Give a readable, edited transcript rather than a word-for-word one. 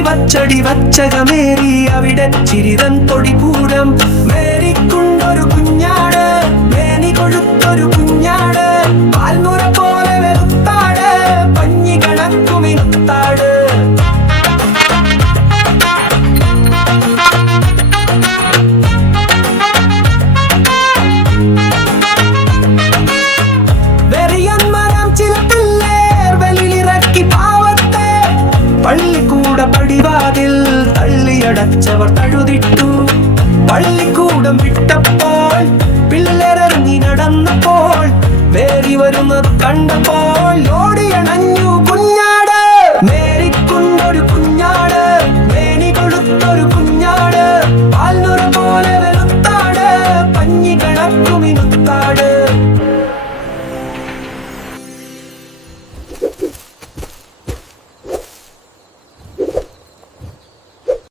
വച്ചടി വച്ചകമേറി അവിടെ ചിരിതൻ തൊടിപൂരം മേരിക്കൊണ്ടൊരു കുഞ്ഞാട് മേനി കൊഴുത്തൊരു കുഞ്ഞാട് പാൽമുറ പോലെ വെളുത്താട് പഞ്ഞി കണക്കുമിനുത്താട് വെറിയന്മരം ചില പിള്ളേർ വെളിയിലിറക്കി പാവത്തെ പള്ളിക്കൂട പടിവാതിൽ തള്ളിയടച്ചവർ തഴുതിട്ടു പള്ളിക്കൂടം വിട്ടപ്പോൾ പിള്ളേരിറങ്ങി നടന്നപ്പോൾ വേറി വരുന്നത് കണ്ടപ്പോൾ ഓടിയണഞ്ഞു